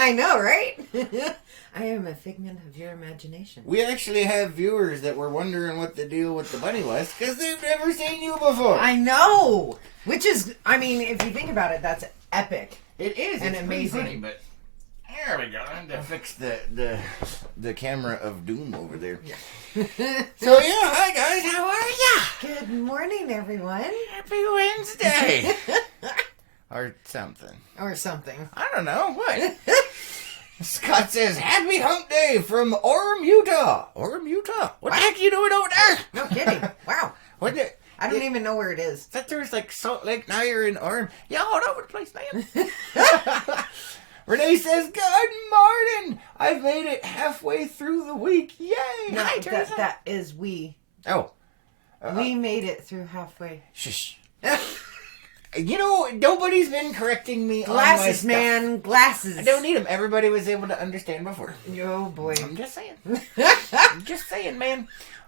I know, right? I am a figment of your imagination. We actually have viewers that were wondering what the deal with the bunny was because they've never seen you before. I know! Which is, I mean, if you think about it, that's epic. It is. And it's amazing. funny, but there we go. I'm to fix the camera of doom over there. Yeah. So yeah, hi guys, how are ya? Good morning, everyone. Happy Wednesday. Or something. Or something. I don't know. What? Scott says, Happy Hump Day from Orem, Utah. Orem, Utah? What the heck are you doing over there? No kidding. Wow. What the... I don't even know where it is. That there's like Salt Lake, now you're in Orem. Yeah, all over the place, man. Renee says, Good morning. I've made it halfway through the week. Yay. No, Hi, Teresa. that is we. Oh. We made it through halfway. Shush. You know, nobody's been correcting me on my Glasses, stuff. man. Glasses. I don't need them. Everybody was able to understand before. Oh, boy. I'm just saying. I'm just saying, man.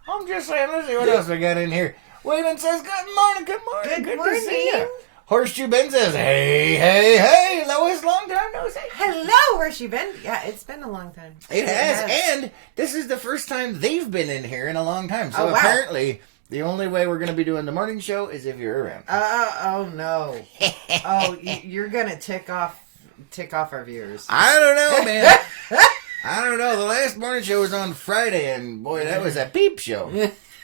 I'm just saying. Let's see what else we got in here. Waylon says, Good morning. Good morning. Good to see morning. you. Horseshoe Ben says, Hey. Lois, long time no see. Hello, where's she been? Yeah, it's been a long time. It has. And this is the first time they've been in here in a long time. So wow. apparently... The only way we're going to be doing the morning show is if you're around. Oh no. Oh, you're going to tick off our viewers. I don't know, man. I don't know. The last morning show was on Friday, and boy, that was a peep show.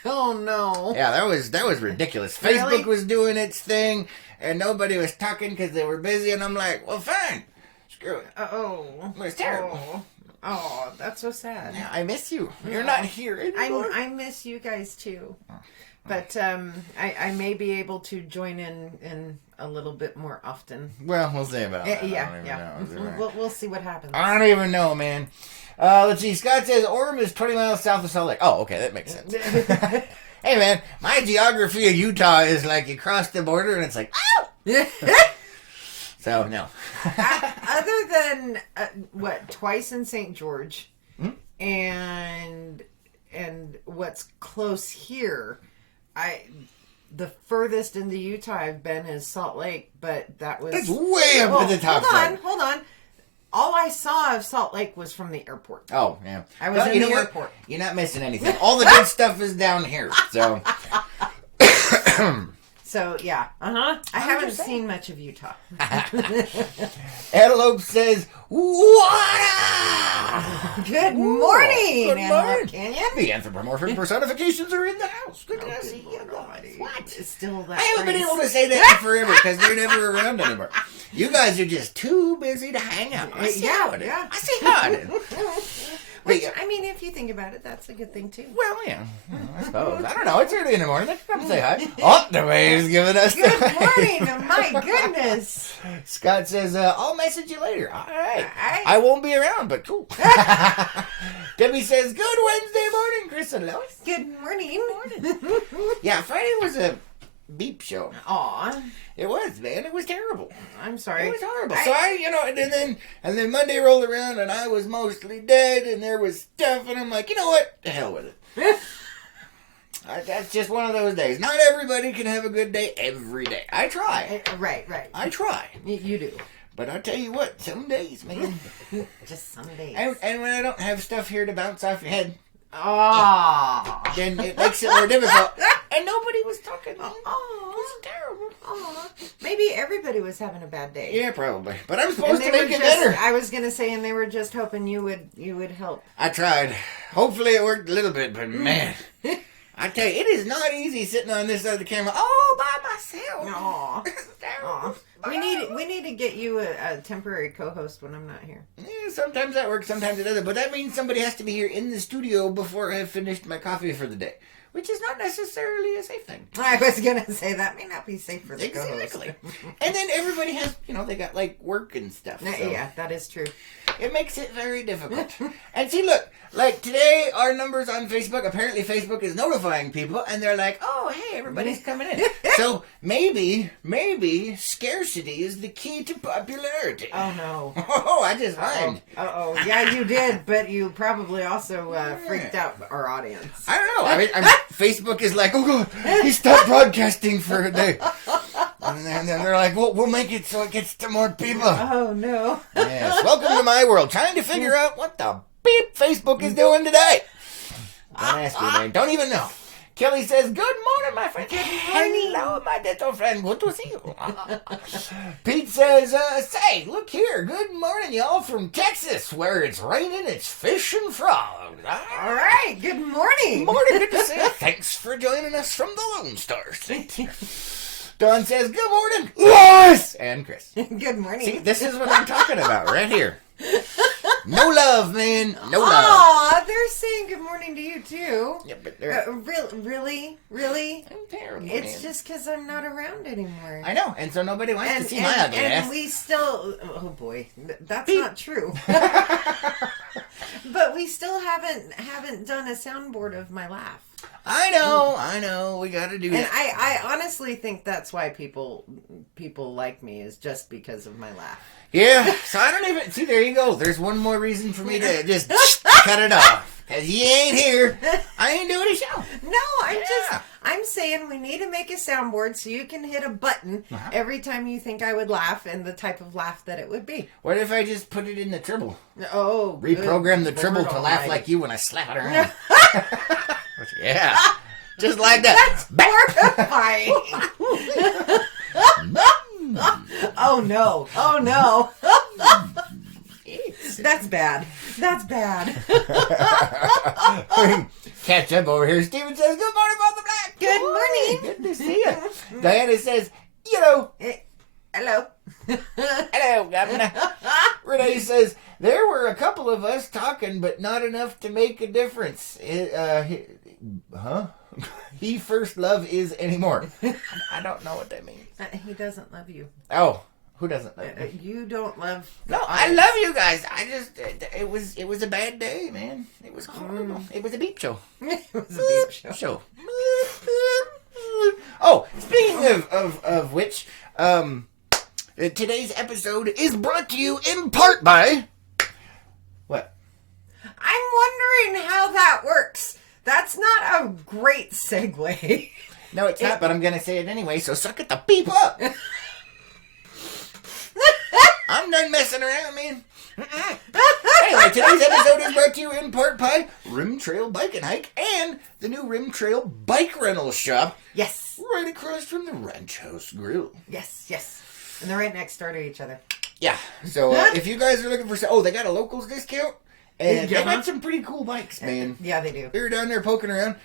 Oh no. Yeah, that was ridiculous. Really? Facebook was doing its thing, and nobody was talking because they were busy, and I'm like, well, fine. Screw it. Oh. It was terrible. Oh, that's so sad. Yeah, I miss you. You're not here anymore. I miss you guys too. But I may be able to join in a little bit more often. Well, we'll see about that. Yeah. We'll see what happens. I don't even know, man. Let's see. Scott says Orem is 20 miles south of Salt Lake. Oh, okay, that makes sense. Hey, man, my geography of Utah is like you cross the border and it's like, oh! So, no. Other than, twice in St. George and what's close here, the furthest into Utah I've been is Salt Lake, but that was... That's way up at the top side. Hold on. All I saw of Salt Lake was from the airport. Oh, yeah. I was in the airport. You're not missing anything. All the good stuff is down here, so... So, yeah. I haven't seen much of Utah. Antelope says, what up? Good morning, Good morning. Canyon. The anthropomorphic personifications are in the house. Good to see you guys. What? Still that I haven't been phrase. able to say that in forever because they're never around anymore. You guys are just too busy to hang out. I see how it is. I see how it is. Which, I mean, if you think about it, that's a good thing, too. Well, yeah. I suppose. I don't know. It's early in the morning. Let's come say hi. Oh, the wave's giving us the Good morning. My goodness. Scott says, I'll message you later. All right. right. I won't be around, but cool. Debbie says, good Wednesday morning, Chris and Lois. Good morning. Yeah, Friday was a beep show. Aw. It was, man. It was terrible. I'm sorry. It was horrible. So and then Monday rolled around and I was mostly dead and there was stuff and I'm like, you know what? The hell with it. That's just one of those days. Not everybody can have a good day every day. I try. Right. I try. You do. But I tell you what, some days, man. Just some days. And when I don't have stuff here to bounce off your head, then it makes it more difficult. And nobody was talking. It was terrible. Maybe everybody was having a bad day. Yeah, probably. But I'm supposed to make it better. I was gonna say, and they were just hoping you would help. I tried. Hopefully it worked a little bit, but man, I tell you, it is not easy sitting on this side of the camera all by myself. Aw. It's terrible. We need to get you a temporary co-host when I'm not here. Yeah, sometimes that works, sometimes it doesn't. But that means somebody has to be here in the studio before I've finished my coffee for the day. Which is not necessarily a safe thing. I was going to say that may not be safe for the co-host. Exactly. And then everybody has, they got like work and stuff. So yeah, that is true. It makes it very difficult. And see, look, like today, our numbers on Facebook, apparently Facebook is notifying people, and they're like, oh, hey, everybody's coming in. So maybe scarcity is the key to popularity. Oh, no. Oh, I just rhymed. Uh-oh. Yeah, you did, but you probably also freaked out our audience. I don't know. I mean, Facebook is like, oh, God, he stopped broadcasting for a day. And then they're like, we'll make it so it gets to more people. Oh, no. Yes, welcome to my world. Trying to figure out what the beep Facebook is doing today. Don't ask me, man. Don't even know. Kelly says, good morning, my friend. Good morning. Hello, my little friend. Good to see you. Pete says, say, look here. Good morning, y'all, from Texas, where it's raining, it's fish and frogs. All right. Good morning. Morning, good to see you. Thanks for joining us from the Lone Star State. Dawn says, good morning, Lois and Chris. Good morning. See, this is what I'm talking about right here. No love, man. No love. Aw, they're saying good morning to you, too. Yeah, but they're... Really? I'm terrible, It's man. just because I'm not around anymore. I know, and so nobody wants to see my ugly and ass. we still... Oh, boy. That's Beep. not true. But we still haven't done a soundboard of my laugh. I know. We got to do And that. I honestly think that's why people like me, is just because of my laugh. Yeah, so I don't even... See, there you go. There's one more reason for me to just cut it off. Because you ain't here. I ain't doing a show. No, Yeah. I'm saying we need to make a soundboard so you can hit a button every time you think I would laugh and the type of laugh that it would be. What if I just put it in the tribble? Oh, Reprogram the good tribble Lord to laugh almighty. like you when I slap it around. Yeah. Just like that. That's horrifying. Oh no. That's bad. Catch up over here. Steven says, good morning, Mother Black. Good morning. Good to see you. Diana says, you know. Hello. Hello, Governor. Renee says, there were a couple of us talking, but not enough to make a difference. He first love is anymore. I don't know what that means. He doesn't love you. Oh, who doesn't love me? You don't love. No, I love you guys. I just, it was a bad day, man. It was horrible. It was a beep show. It was a beep show. Oh, speaking of which, today's episode is brought to you in part by... What? I'm wondering how that works. That's not a great segue. No, it's not, but I'm going to say it anyway, so suck it the beep up. I'm done messing around, man. Anyway, today's episode is brought to you in part by Rim Trail Bike and Hike and the new Rim Trail Bike Rental Shop. Yes. Right across from the Ranch House Grill. Yes. And they're right next door to each other. Yeah, so if you guys are looking for... Oh, they got a locals discount? And they got some pretty cool bikes, man. Yeah, they do. We were down there poking around,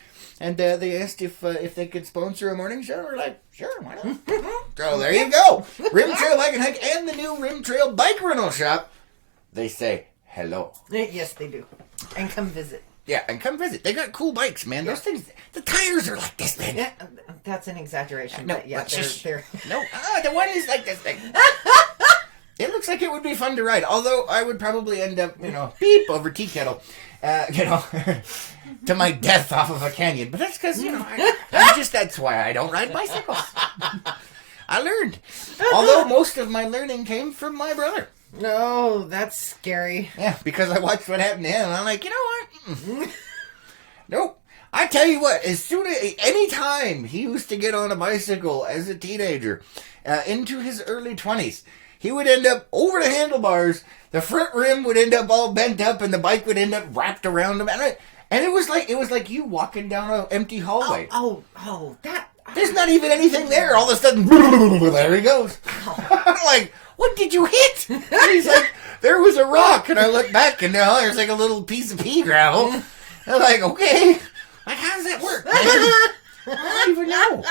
and they asked if they could sponsor a morning show. We're like, sure, why not? So there you go. Rim Trail Bike and Hike and the new Rim Trail Bike Rental Shop. They say hello. Yes, they do. And come visit. Yeah, and come visit. They got cool bikes, man. Those things, the tires are like this big. Yeah, that's an exaggeration. No, but yeah, they're... No, the one is like this big. It looks like it would be fun to ride, although I would probably end up, beep over tea kettle, to my death off of a canyon. But that's because, that's why I don't ride bicycles. I learned. Although most of my learning came from my brother. No, that's scary. Yeah, because I watched what happened to him, and I'm like, you know what? Nope. I tell you what, any time he used to get on a bicycle as a teenager, into his early 20s, he would end up over the handlebars, the front rim would end up all bent up, and the bike would end up wrapped around him. And it was like you walking down an empty hallway. That... There's not even anything there. All of a sudden, there he goes. I'm like, what did you hit? And he's like, there was a rock. And I look back, and now there's like a little piece of pea gravel. I'm like, okay. Like, how does that work? I don't even know.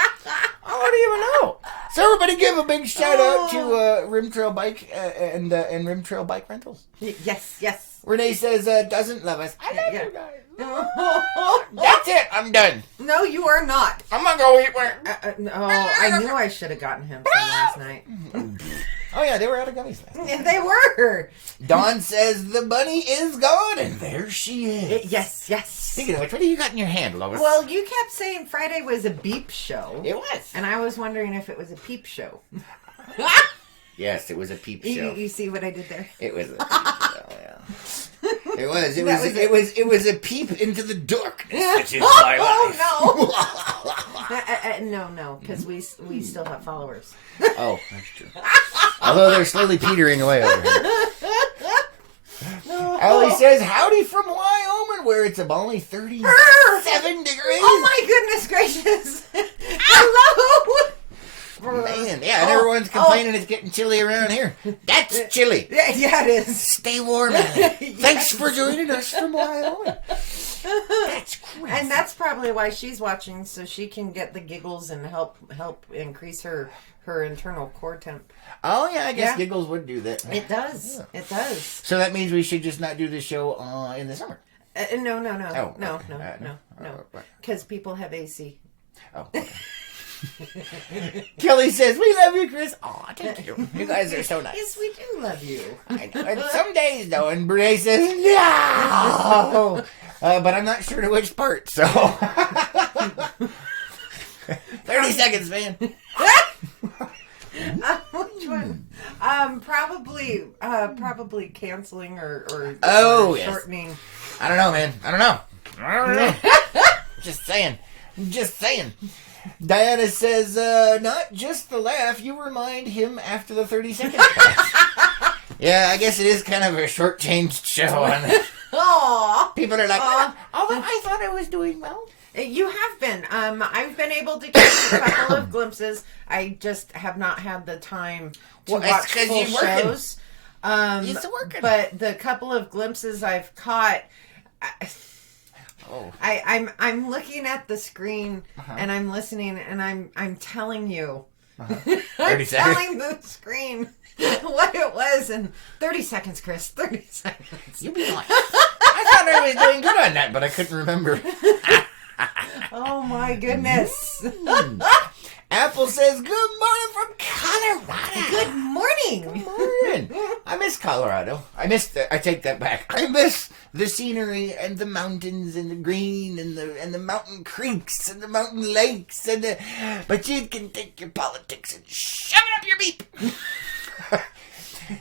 So everybody give a big shout out to Rim Trail Bike and Rim Trail Bike Rentals. Yes. Renee says, doesn't love us. I love you guys. That's it. I'm done. No, you are not. I'm going to go eat work. No, I knew I should have gotten him some last night. Oh, yeah, they were out of gummies. They were. Dawn says the bunny is gone, and there she is. Yes. Speaking of which, what do you got in your hand, Lois? Well, you kept saying Friday was a beep show. It was. And I was wondering if it was a peep show. Yes, it was a peep show. You see what I did there? It was a peep show, yeah. It was. It That was. was It was. It was a peep into the darkness. That is my life. No, because we still have followers. Oh, that's true. Although they're slowly petering away over here. Ellie says, "Howdy from Wyoming, where it's only 37 degrees." Oh my goodness gracious! Hello. Man, yeah, and everyone's complaining it's getting chilly around here. That's chilly. Yeah, it is. Stay warm, Ellie. Thanks for joining us from Wyoming. That's crazy. And that's probably why she's watching, so she can get the giggles and help increase her internal core temp. Oh yeah, I guess giggles would do that. It does. Yeah. It does. So that means we should just not do this show in the summer. No. Oh, No. right. Because people have AC. Oh. Okay. Kelly says, "We love you, Chris." Oh, thank you. You guys are so nice. Yes, we do love you. I know. And some days, though, and Brene says, "No," but I'm not sure to which part. So, 30 seconds, man. Which one? Probably canceling or shortening. I don't know, man. I don't know. Just saying. Diana says, "Not just the laugh. You remind him after the 30 seconds pass." Yeah, I guess it is kind of a short-changed show. Aww. People are like, although I thought I was doing well. You have been. I've been able to catch a couple of glimpses. I just have not had the time to watch full shows. It's working. But the couple of glimpses I've caught, I'm looking at the screen and I'm listening and I'm telling you, I'm telling the screen what it was in 30 seconds, Chris. 30 seconds. You be nice. I thought I was doing good on that, but I couldn't remember. Oh my goodness. Apple says, "Good morning from Colorado." Good morning. Good morning. I miss Colorado. I take that back. I miss the scenery and the mountains and the green and the mountain creeks and the mountain lakes but you can take your politics and shove it up your beep.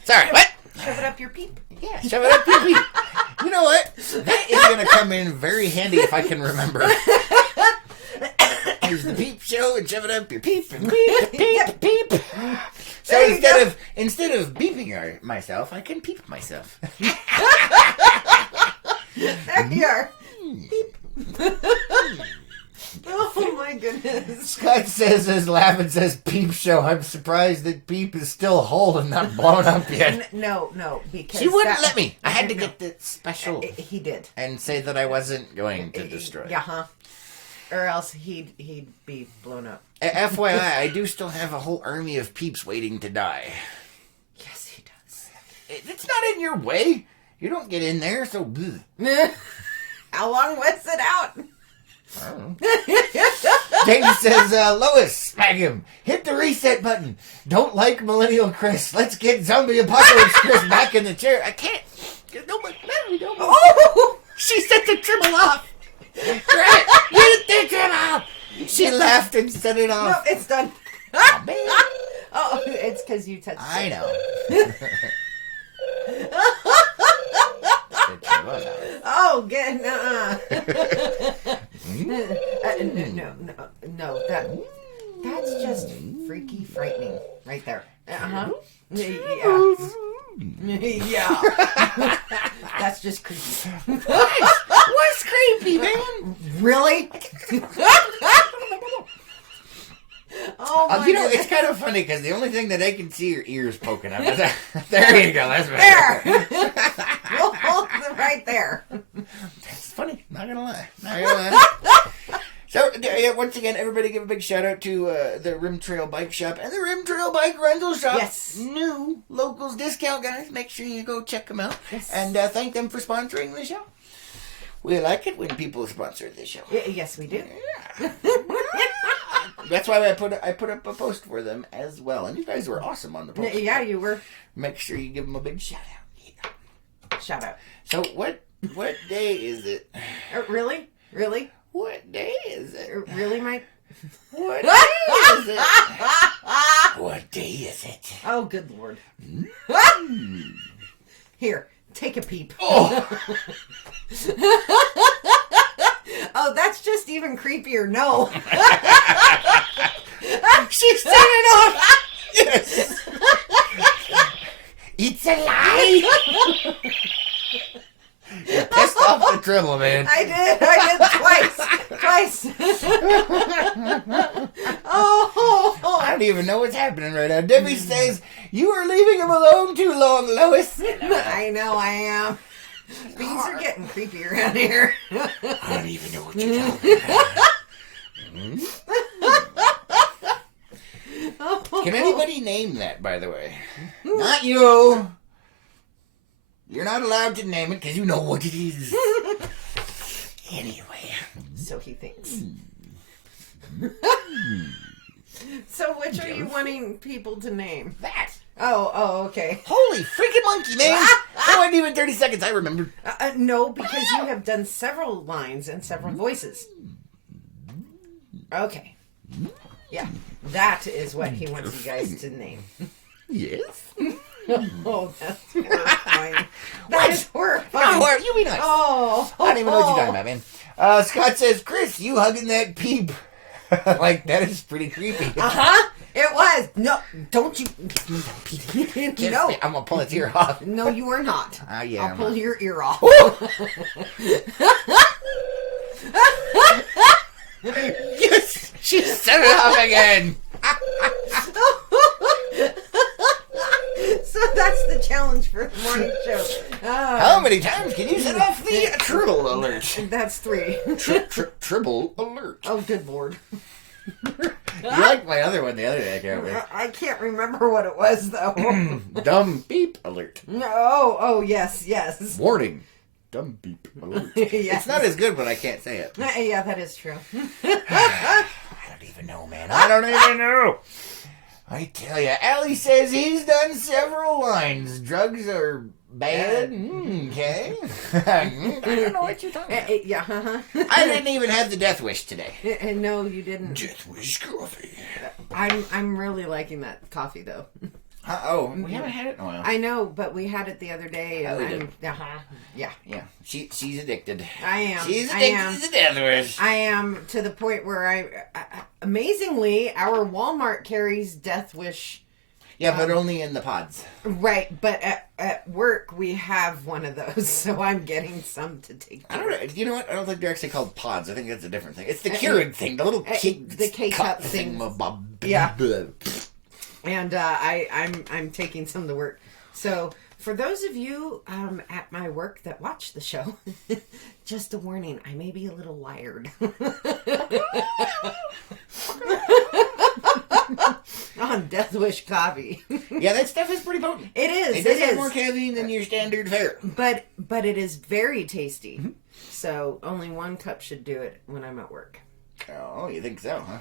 Sorry, what? Shove it up your peep. Yeah, shove it up your beep. You know what? That is going to come in very handy if I can remember. Here's the peep show and shove it up your peep and peep. So instead of beeping myself, I can peep myself. There you are. Beep. Oh my goodness. Scott says his laugh and says peep show. I'm surprised that peep is still whole and not blown up yet. No, because she wouldn't let me. I had to get the special. He did. And say that I wasn't going to destroy. Yeah, or else he'd be blown up. FYI, I do still have a whole army of peeps waiting to die. Yes, he does. It's not in your way. You don't get in there, so... How long was it out? I don't know. James says, "Lois, smack him. Hit the reset button. Don't like Millennial Chris. Let's get Zombie Apocalypse Chris back in the chair." I can't. Nobody. Oh! She set the trimble off. Right. Get the trimble off. She laughed and set it off. No, it's done. Oh, man. Oh, it's because you touched it. I know. Oh, good. No. That's just freaky frightening right there. Yeah. That's just creepy. What's creepy, man? Really? Oh my you know, goodness. it's kind of funny because the only thing that I can see are ears poking up. There you go. That's better. There. We'll hold them right there. That's funny. Not gonna lie. So, once again, everybody give a big shout out to the Rim Trail Bike Shop and the Rim Trail Bike Rental Shop. Yes. New locals discount, guys. Make sure you go check them out. Yes. And thank them for sponsoring the show. We like it when people sponsor the show. Yes, we do. Yeah. That's why I put up a post for them as well. And you guys were awesome on the post. Yeah, you were. Make sure you give them a big shout out. Yeah. Shout out. So what day is it? Really? What day is it? Really, Mike? What day is it? What day is it? Oh, good Lord. Here, Take a peep. Oh, Oh, that's just even creepier. No. she set it off. Yes. It's a lie. You pissed off the Tribble, man. I did twice. Oh. I don't even know what's happening right now. Debbie says, you are leaving him alone too long, Lois. I know I am. Things are getting creepy around here. I don't even know what you're talking about. Can anybody name that, by the way? Not you. You're not allowed to name it because you know what it is. Anyway. So he thinks. So which are you wanting people to name? That. Oh, okay. Holy freaking monkey, man. That wasn't even 30 seconds. I remember. No, because you have done several lines and several voices. Okay. Yeah, that is what he wants you guys to name. Yes. Oh, that's horrifying. That is horrifying. No, you be nice. Oh. I don't even know what you're talking about, man. Scott says, Chris, you hugging that peep. Like, that is pretty creepy. Uh-huh. It was. No, don't you. No. I'm going to pull its ear off. No, you are not. Yeah. I'll pull your ear off. Yes! She set it off again! So that's the challenge for the morning show. How many times can you set off the Tribble alert? That's 3. Tribble alert. Oh, good Lord. You liked my other one the other day, I can't remember. I can't remember what it was, though. Dumb beep alert. Oh, yes. Warning. Dumb beep alert. Yes. It's not as good when I can't say it. Yeah, that is true. I don't even know, man. I don't even know. I tell you, Allie says he's done several lines. Drugs are bad. Okay. I don't know what you're talking about. Yeah, I didn't even have the death wish today. No, you didn't. Death wish coffee. I'm really liking that coffee, though. We haven't had it in a while. I know, but we had it the other day, and we did. Yeah. She's addicted. I am. She's addicted to the death wish. I am to the point where I amazingly, our Walmart carries Death Wish. Yeah, but only in the pods. Right, but at work we have one of those, so I'm getting some to take. I don't know. You know what? I don't think they're actually called pods. I think that's a different thing. It's the Keurig thing, the little the K-cup thing. Yeah. And I'm taking some to work. So for those of you at my work that watch the show, just a warning, I may be a little wired. On Death Wish coffee. Yeah, that stuff is pretty potent. It is. It does have more caffeine than your standard fare. But it is very tasty. Mm-hmm. So only 1 cup should do it when I'm at work. Oh, you think so, huh?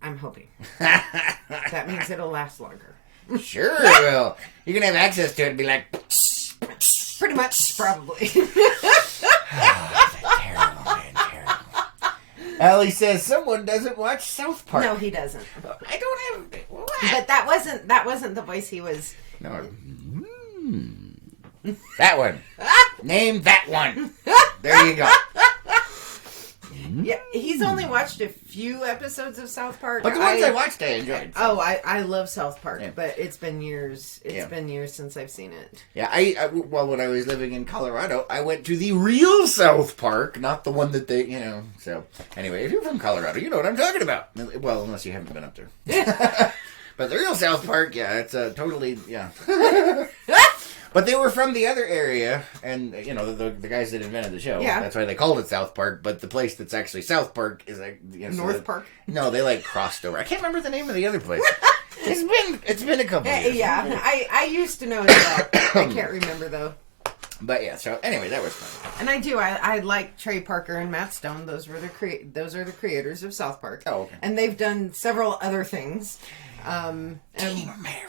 I'm hoping. That means it'll last longer. Sure it will. You can have access to it and be like... Pretty much, probably. Terrible, man, terrible. Allie says someone doesn't watch South Park. No, he doesn't. I don't have... What? But that wasn't the voice he was... No. That one. Name that one. There you go. Yeah, he's only watched a few episodes of South Park. But the ones I watched, I enjoyed. So. Oh, I love South Park, but it's been years. It's been years since I've seen it. Yeah, well, when I was living in Colorado, I went to the real South Park, not the one that they, So, anyway, if you're from Colorado, you know what I'm talking about. Well, unless you haven't been up there. But the real South Park, yeah, it's totally, yeah. But they were from the other area, and, the guys that invented the show. Yeah. That's why they called it South Park, but the place that's actually South Park is like... North Park? No, they, crossed over. I can't remember the name of the other place. It's been a couple years. Yeah, I used to know as well. I can't remember, though. But, yeah, so, anyway, that was fun. And I do. I like Trey Parker and Matt Stone. Those are the creators of South Park. Oh, okay. And they've done several other things. Team America.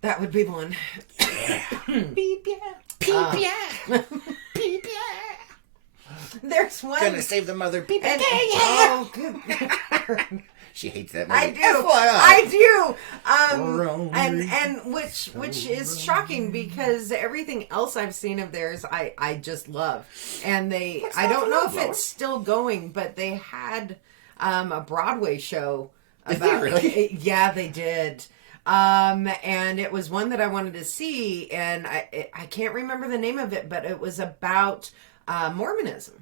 That would be one. Yeah. Beep, yeah. Beep, yeah. Beep, yeah. There's one. Gonna save the mother. Beep, yeah. Oh, good. She hates that movie. I do. FYI. I do. And which is shocking because everything else I've seen of theirs, I just love. And I don't know if it's still going, but they had a Broadway show about. Did they really? Yeah, they did. And it was one that I wanted to see, and I can't remember the name of it, but it was about Mormonism.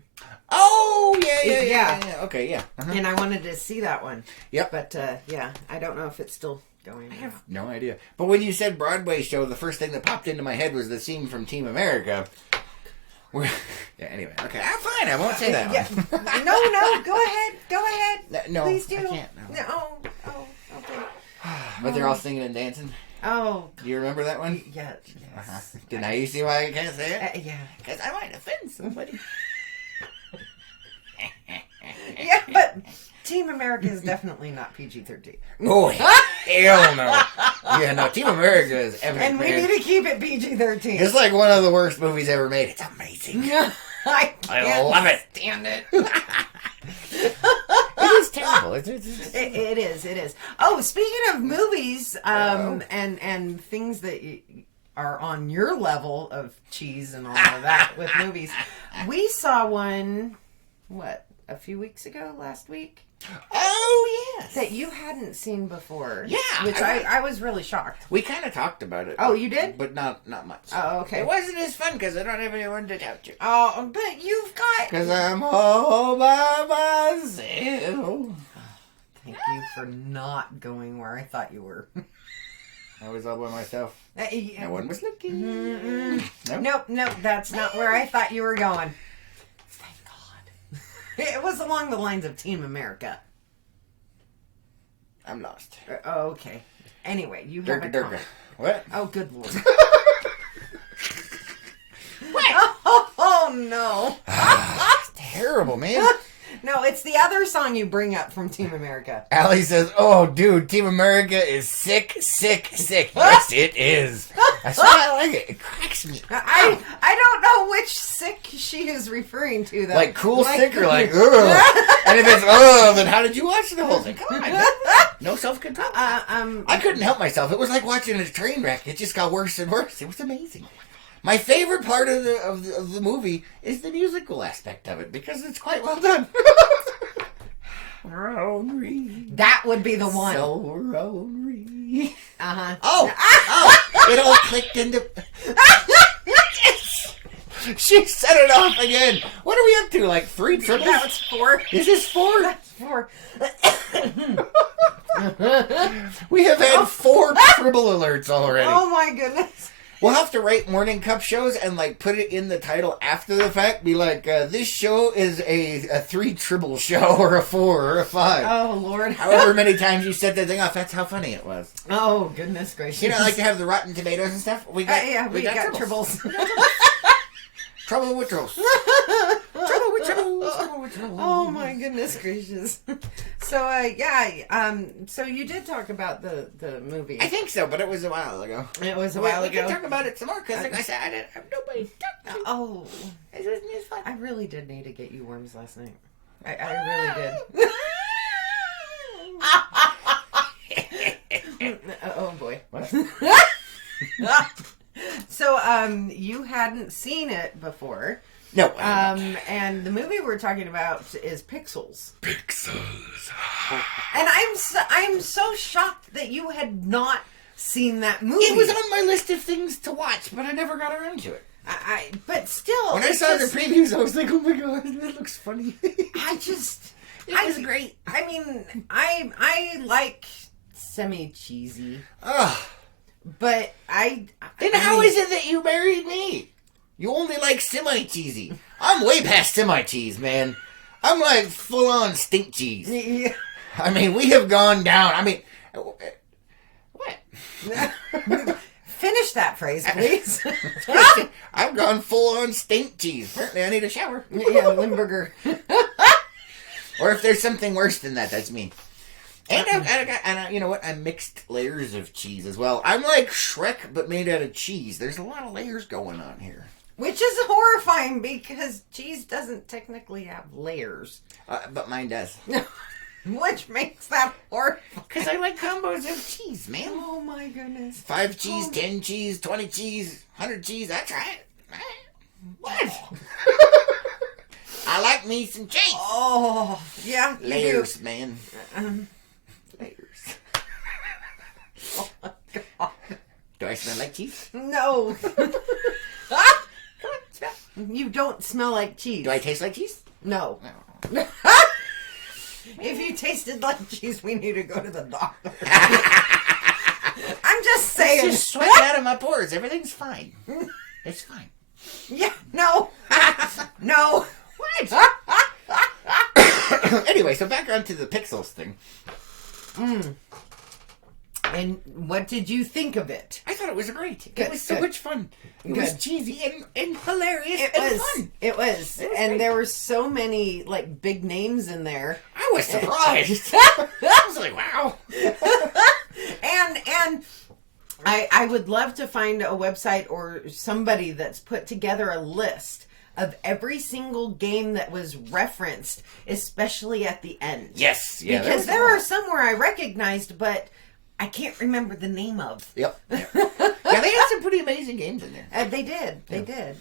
Oh, yeah. Okay, yeah. Uh-huh. And I wanted to see that one. Yep. But, yeah, I don't know if it's still going. I have no idea. But when you said Broadway show, the first thing that popped into my head was the scene from Team America. Yeah, anyway. Okay, I'm fine. I won't say that one. No, go ahead. No, please do. I can't. No. Oh, okay. But they're all singing and dancing. Oh. Do you remember that one? Yes. Uh-huh. Now you see why I can't say it? Yeah. Because I might offend somebody. Yeah, but Team America is definitely not PG-13. Oh, hell no. Yeah, no, Team America is epic, and we need to keep it PG-13. It's like one of the worst movies ever made. It's amazing. I love it. Stand it. It is terrible. It is. Oh, speaking of movies, and things that are on your level of cheese and all of that with movies, we saw one, a few weeks ago, last week? Oh, yes. That you hadn't seen before. Yeah. Which I was really shocked. We kind of talked about it. Oh, you did? But not much. Oh, okay. It wasn't as fun because I don't have anyone to talk to. Oh, but you've got... Because I'm all by myself. Thank you for not going where I thought you were. I was all by myself. Yeah. No one was looking. Nope, that's not where I thought you were going. Thank God. It was along the lines of Team America. I'm lost. Oh, okay. Anyway, you have a Durka. comment. What? Oh, good Lord. What? Oh, no. Terrible, man. No, it's the other song you bring up from Team America. Allie says, oh, dude, Team America is sick. Yes, it is. That's why I like it. It cracks me. I don't know which sick she is referring to, though. Like cool sick or like, ugh. And if it's, ugh, then how did you watch the whole thing? Come on. No self-control. I couldn't help myself. It was like watching a train wreck. It just got worse and worse. It was amazing. My favorite part of the movie is the musical aspect of it because it's quite well done. That would be the one. So Rory. Uh-huh. Oh, it all clicked into... She set it off again. What are we up to? Like 3 triples? That was 4. Is this 4? That's 4. We have had 4 triple alerts already. Oh my goodness. We'll have to write Morning Cup shows and like put it in the title after the fact. Be like, this show is a 3 triple show or a 4 or a 5. Oh Lord. However many times you set that thing off, that's how funny it was. Oh goodness gracious. You know, like to have the Rotten Tomatoes and stuff. We got triples. Trouble with trolls. Trouble with trolls. Oh my goodness gracious. So so you did talk about the movie. I think so, but it was a while ago. It was a while ago. We can talk about it some more because, like I said, I didn't have nobody to talk to. Oh, it was fun. I really did need to get you worms last night. I really did. Oh boy. What? So, you hadn't seen it before. No. And the movie we're talking about is Pixels. Pixels. And I'm so shocked that you had not seen that movie. It was on my list of things to watch, but I never got around to it. But still, when I saw the previews, I was like, "Oh my god, that looks funny." It was great. I mean, I like semi-cheesy. Ugh. But Then how is it that you married me? You only like semi-cheesy. I'm way past semi-cheese, man. I'm like full-on stink cheese. Yeah. I mean, we have gone down. I mean, what? Finish that phrase, please. I've gone full-on stink cheese. Apparently, I need a shower. Yeah, Limburger. Or if there's something worse than that, that's me. And I you know what? I mixed layers of cheese as well. I'm like Shrek, but made out of cheese. There's a lot of layers going on here. Which is horrifying because cheese doesn't technically have layers. But mine does. Which makes that horrible. Because I like combos of cheese, man. Oh my goodness. 5 cheese, 10 cheese, 20 cheese, 100 cheese. That's right. What? I like me some cheese. Oh, yeah. Layers, man. Layers. Oh my God. Do I smell like cheese? No. Come on, smell. You don't smell like cheese. Do I taste like cheese? No. No. If you tasted like cheese, we need to go to the doctor. I'm just saying. It's just sweating out of my pores. Everything's fine. It's fine. Yeah, no. No. What? Anyway, so back onto the pixels thing. And what did you think of it? I thought it was great. Good, It was so good. much fun. It was cheesy and hilarious and fun. It was. And great. there were so many, like, big names in there. I was surprised. I was like, wow. And I would love to find a website or somebody that's put together a list of every single game that was referenced, especially at the end. Yes. Yeah, Because there are some where I recognized, but I can't remember the name of. Yep. Yeah, they had some pretty amazing games in there. They did. They did.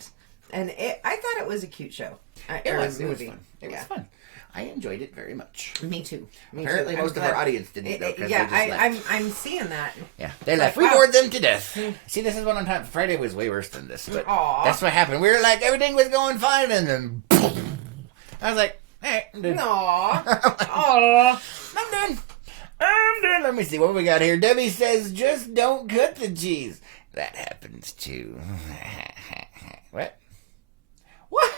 And I thought it was a cute show. It was fun. It Yeah. was fun. I enjoyed it very much. Me too. Apparently, most of our audience didn't, though, because yeah, they just left. I'm seeing that. Yeah, they left. Like, We wow. bored them to death. See, this is one on time. Friday was way worse than this, but Aw. that's what happened. We were like, everything was going fine, and then I was like, hey, I'm done. Aww. Aww. I'm done. I'm done. Let me see what we got here. Debbie says, just don't cut the cheese. That happens too. What? What?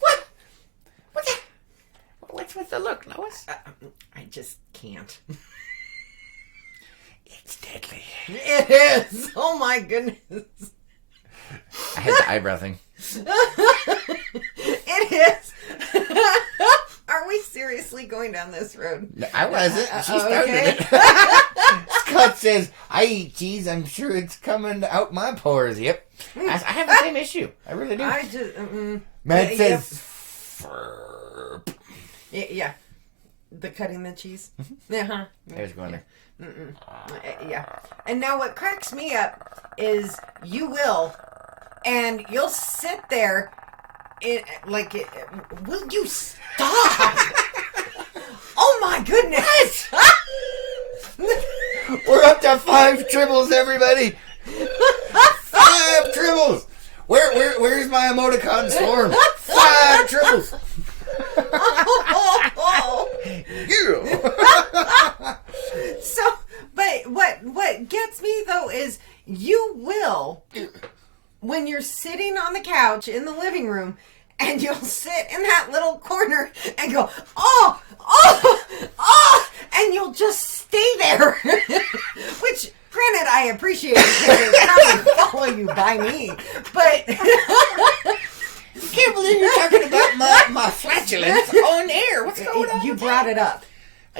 What? What's that? What's with the look, Lois? I just can't. It's deadly. It is. Oh my goodness. I had the eyebrow thing. It is. Are we seriously going down this road? No, I wasn't. She started okay. it. Scott says, I eat cheese. I'm sure it's coming out my pores. Yep. I have the same issue. I really do. I just. Matt yeah, says, "Ferp." yeah. The cutting the cheese. Uh-huh. There's going there. Yeah. And now what cracks me up is you will, and you'll sit there, will you stop? Oh my goodness! We're up to 5 tribbles, everybody. 5 tribbles. Where's my emoticon swarm? 5 tribbles. Yeah. So, but what gets me though is you will, when you're sitting on the couch in the living room, and you'll sit in that little corner and go, oh, and you'll just stay there. Which, granted, I appreciate it because it probably follow you by me, but I can't believe you're talking about my flatulence on air. What's going on? you brought it up.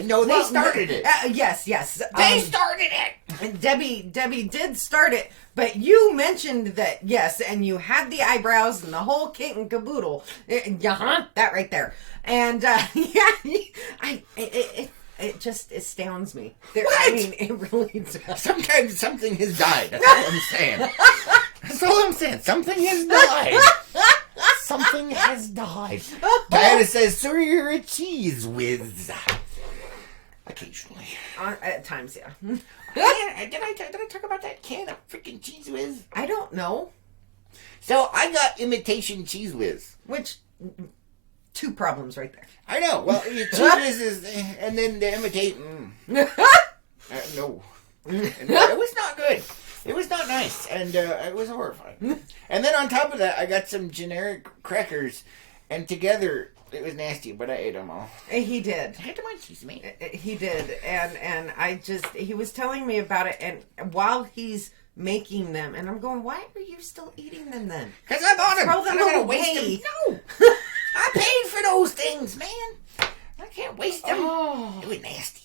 No, they started it. Yes. They started it. And Debbie did start it, but you mentioned that, yes, and you had the eyebrows and the whole kit and caboodle. That right there. And, it just astounds me. What? I mean, it really does. Sometimes something has died. That's all I'm saying. That's all I'm saying. Something has died. Something has died. Diana says, so you're a cheese whiz. Occasionally. At times, yeah. Did I talk about that can of freaking cheese whiz? I don't know. So I got imitation cheese whiz. Which, 2 problems right there. I know. Well, your cheese whiz is, and then the imitate. No. No, it was not good. It was not nice, and it was horrifying. And then on top of that, I got some generic crackers, and together it was nasty. But I ate them all. He did. I had to mind cheese, man. He did, and he was telling me about it, and while he's making them, and I'm going, why are you still eating them then? Because I bought them. Throw them I'm not gonna away. waste them. No, I paid for those things, man. I can't waste them. Oh, It was nasty.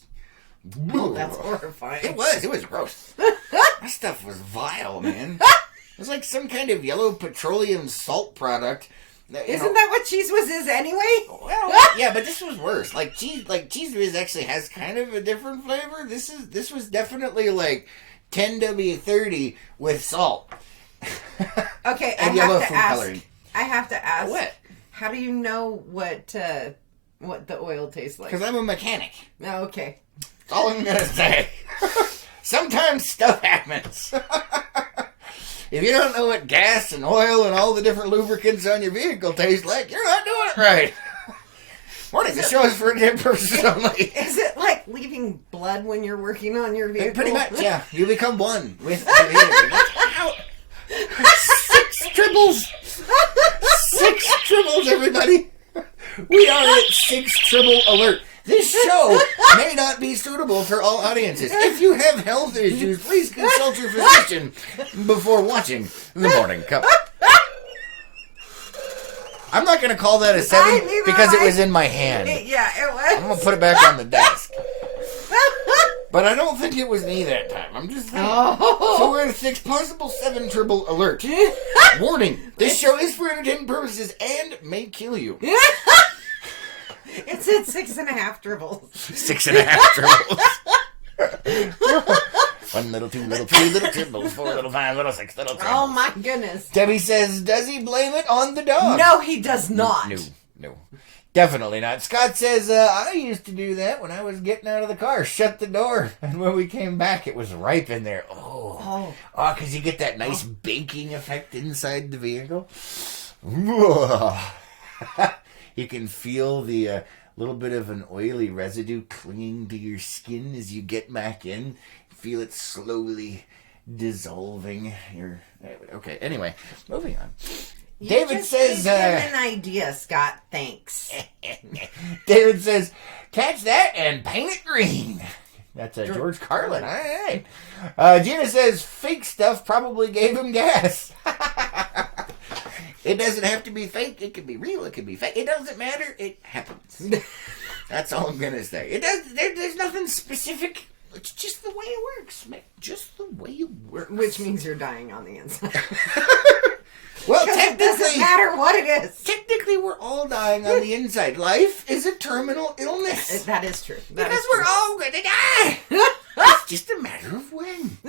that's horrifying. It was gross. That stuff was vile, man. It was like some kind of yellow petroleum salt product, Isn't that what Cheese Whiz is anyway? Well, yeah, but this was worse. Like Cheese Whiz actually has kind of a different flavor. This was definitely like 10W30 with salt. Okay, and yellow food coloring. I have to ask. What? How do you know what the oil tastes like? Because I'm a mechanic. Oh, okay. That's all I'm gonna say. Sometimes stuff happens. If you don't know what gas and oil and all the different lubricants on your vehicle taste like, you're not doing it right. Morning, the show is for entertainment purposes only. Is it like leaving blood when you're working on your vehicle? Pretty much, yeah. You become one with the vehicle. 6 tribbles. 6 tribbles, everybody. We are at 6 tribble alert. This show may not be suitable for all audiences. If you have health issues, please consult your physician before watching The Morning Cup. I'm not going to call that a 7 because it was in my hand. Yeah, it was. I'm going to put it back on the desk. But I don't think it was me that time. I'm just saying. Oh. So we're at 6, possible 7 triple alert. Warning, this show is for entertainment purposes and may kill you. It's at 6.5 dribbles. 6.5 dribbles. 1 little, 2 little, 3 little tribbles, 4 little, 5 little, 6 little tribbles. Oh my goodness. Debbie says, does he blame it on the dog? No, he does not. No. Definitely not. Scott says, I used to do that when I was getting out of the car. Shut the door. And when we came back, it was ripe in there. Oh, because you get that nice baking effect inside the vehicle. You can feel the little bit of an oily residue clinging to your skin as you get back in. Feel it slowly dissolving. Okay, anyway, moving on. David says... Give him an idea, Scott. Thanks. David says, catch that and paint it green. That's George Carlin. All right. Gina says, fake stuff probably gave him gas. It doesn't have to be fake. It can be real. It can be fake. It doesn't matter. It happens. That's all I'm going to say. There's nothing specific. It's just the way it works, man. Just the way it works. Which means you're dying on the inside. Well, it doesn't matter what it is. Technically, we're all dying on the inside. Life is a terminal illness. That is true. Because we're all going to die. It's just a matter of when.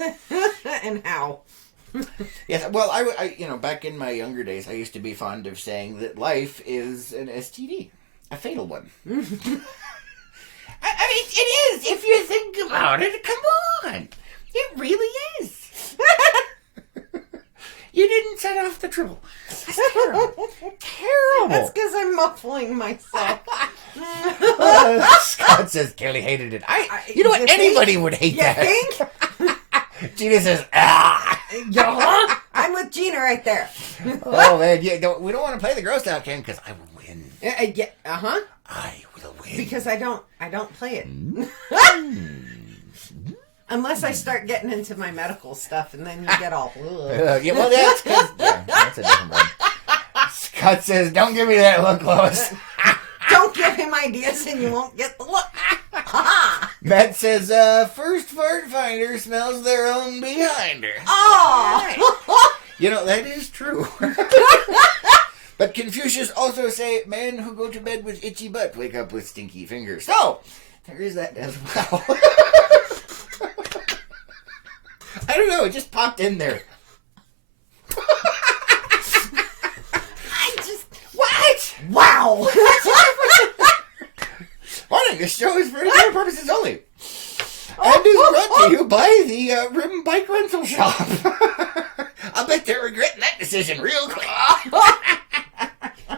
And how. Yes, well, I back in my younger days, I used to be fond of saying that life is an STD. A fatal one. I mean, it is. If you think about it, come on. It really is. You didn't set off the triple. That's terrible. Terrible. That's because I'm muffling myself. Scott says Kelly hated it. You know what? Anybody would hate that. You think? Gina says, ah. I'm with Gina right there. Oh, man. We don't want to play the gross out game because I will win. I will win. Because I don't play it. Unless I start getting into my medical stuff, and then you get all... yeah, well, that's because... Yeah, that's a different one. Scott says, don't give me that look, Lois. Don't give him ideas and you won't get the look. Matt says, first fart finder smells their own behinder. Oh! You know, that is true. But Confucius also say, men who go to bed with itchy butt wake up with stinky fingers. So, there is that as well. I don't know, it just popped in there. What? Wow! Morning, this show is for entertainment purposes only. And is brought to you by the Rim Bike Rental Shop. I bet they're regretting that decision real quick.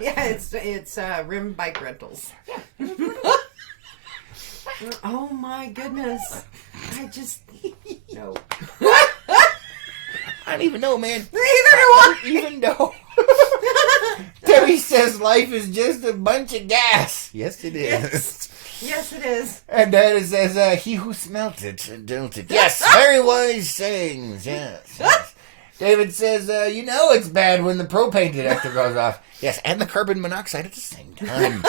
Yeah, it's Rim Bike Rentals. Oh my goodness. I just... No. I don't even know, man. Neither do I. Even know. Debbie says life is just a bunch of gas. Yes, it is. Yes, it is. And Dad says, he who smelt it dealt it. Yes, very wise sayings. Yes. David says, you know it's bad when the propane detector goes off. Yes, and the carbon monoxide at the same time.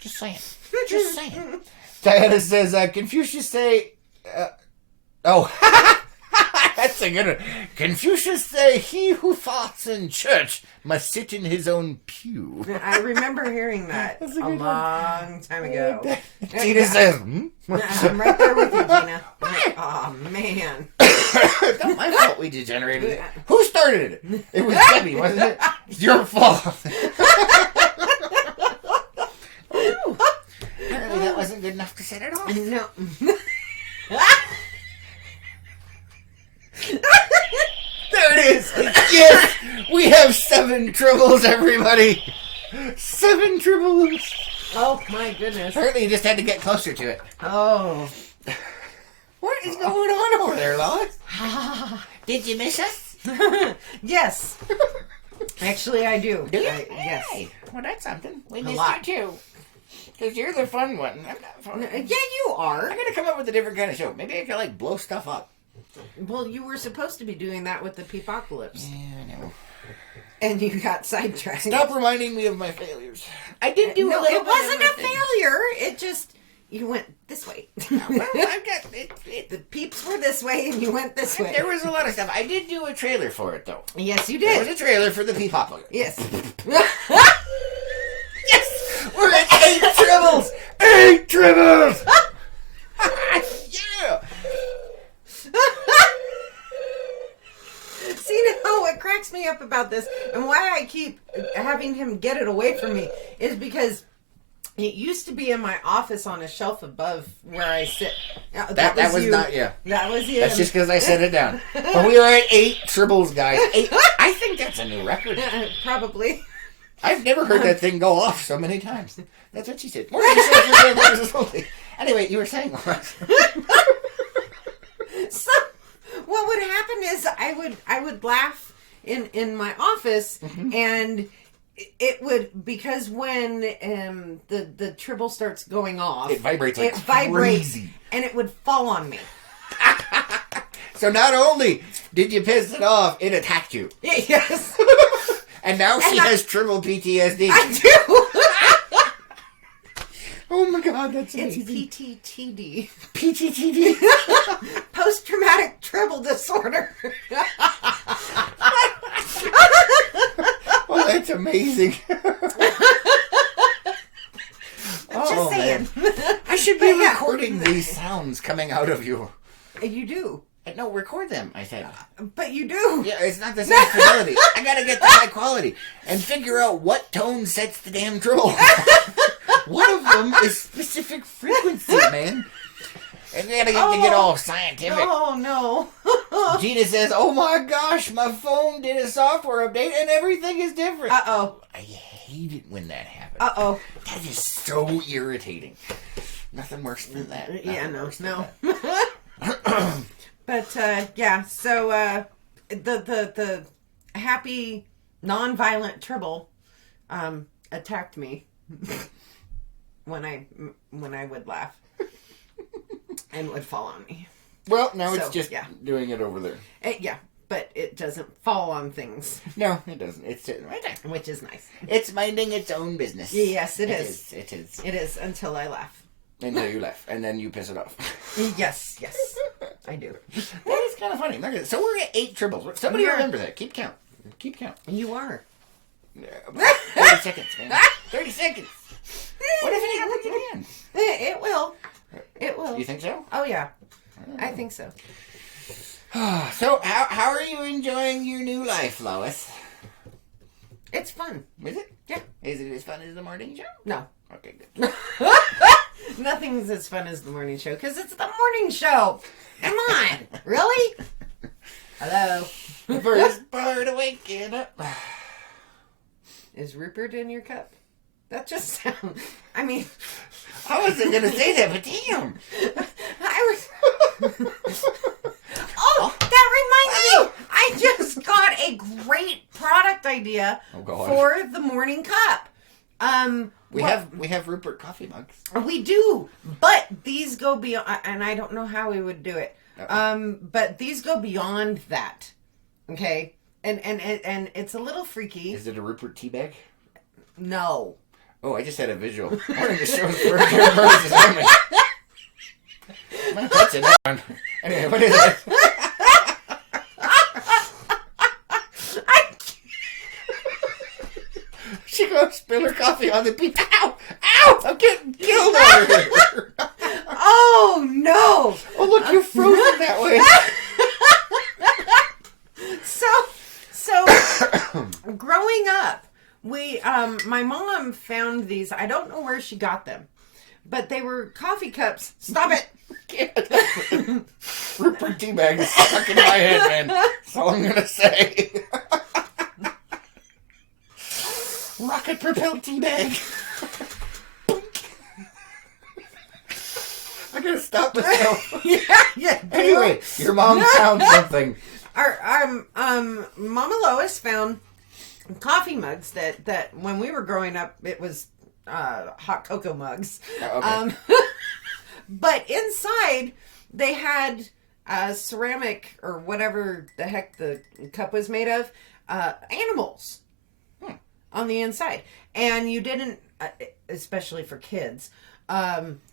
Just saying. Just saying. Diana says, Confucius say... That's That's a good one. Confucius say, he who thoughts in church must sit in his own pew. I remember hearing that a long time ago. Gina says, I'm right there with you, Gina. Oh, man. It's not my fault we degenerated it. Who started it? It was Debbie, wasn't it? It's your fault. Apparently that wasn't good enough to set it off. No. There it is. Yes, we have 7 tribbles, everybody. 7 tribbles. Oh, my goodness. Apparently you just had to get closer to it. Oh. What is going on over there, Lois? Did you miss us? Yes. Actually, I do. Do you? Yes. Hey, well, that's something. We A missed lot. you, too. Because you're the fun one. I'm not fun. Yeah, you are. I'm going to come up with a different kind of show. Maybe I can, blow stuff up. Well, you were supposed to be doing that with the Peepocalypse. Yeah, I know. And you got sidetracked. Stop reminding me of my failures. I did do a No, little it bit of wasn't a everything. failure. It just, you went this way. Well, I've got it. The peeps were this way and you went this way. There was a lot of stuff. I did do a trailer for it, though. Yes, you There was did. a trailer for the Peepocalypse. Yes. Yes! We're at 8 tribbles! 8 tribbles! Yeah! See, now what cracks me up about this and why I keep having him get it away from me is because it used to be in my office on a shelf above where I sit. That was you. not, yeah. That was you. That's just because I set it down. But we are at 8 tribbles, guys. 8. I think that's a new record. Probably. I've never heard that thing go off so many times. That's what she said. Anyway, you were saying all right. So, what would happen is I would laugh in my office, and it would, because when the tribble starts going off, It vibrates like vibrates, crazy. and it would fall on me. So not only did you piss it off, it attacked you. Yes, And now she has triple PTSD. I do. Oh my god, that's It's amazing. PTTD, PTTD. post-traumatic tribble disorder. Oh, that's amazing. Just saying. I should be But yeah. recording these sounds coming out of you. You do, No, record them, I said. but you do. Yeah, it's not the same fidelity. I gotta get the high quality and figure out what tone sets the damn tribble. One of them is specific frequency, man. And we gotta get all scientific. Oh no. Gina says, "Oh my gosh, my phone did a software update and everything is different." Uh-oh. I hate it when that happens. Uh-oh. That is so irritating. Nothing worse than that. Yeah, Nothing no, worse than no. that. But yeah, so the happy non-violent tribble attacked me when I would laugh and would fall on me. Well, now it's So, just yeah. doing it over there. Yeah, but it doesn't fall on things, No, it doesn't. It's sitting right there. which is nice. It's minding its own business. Yes, it is. It is. It is until I laugh. Until you laugh, and then you piss it off. Yes, I do. That is kind of funny. Look at this. So we're at 8 tribbles. Somebody Yeah. remember that. Keep count. Keep count. You are. 30 seconds, man. 30 seconds. What if it happens again? It will. It will. You think so? Oh yeah, I think so. So, how are you enjoying your new life, Lois? It's fun. Is it? Yeah. Is it as fun as the morning show? No. Okay, good. Nothing's as fun as the morning show because it's the morning show. Come on, really? Hello. The first part of waking up. Is Rupert in your cup? That just sounds. I mean, I wasn't gonna say that, but damn. I was. Oh, that reminds me! I just got a great product idea for the morning cup. We have Rupert coffee mugs. We do, but these go beyond, and I don't know how we would do it. But these go beyond that. Okay, and it's a little freaky. Is it a Rupert tea bag? No. Oh, I just had a visual. One of the shows for versus women. I'm touching that one. Anyway, what is it? She goes spill her coffee on the beach. Ow! Ow! I'm getting killed over here. Oh, no. Oh, look, you're frozen that way. So growing up, my mom found these. I don't know where she got them, but they were coffee cups. Stop it. Rupert teabag is stuck in my head, man. That's all I'm gonna say. Rocket propelled teabag. I gotta stop myself. Yeah. Anyway, your mom found something. Our Mama Lois found coffee mugs that when we were growing up, it was hot cocoa mugs. Oh, okay. But inside they had ceramic or whatever the heck the cup was made of, animals on the inside, and you didn't, especially for kids.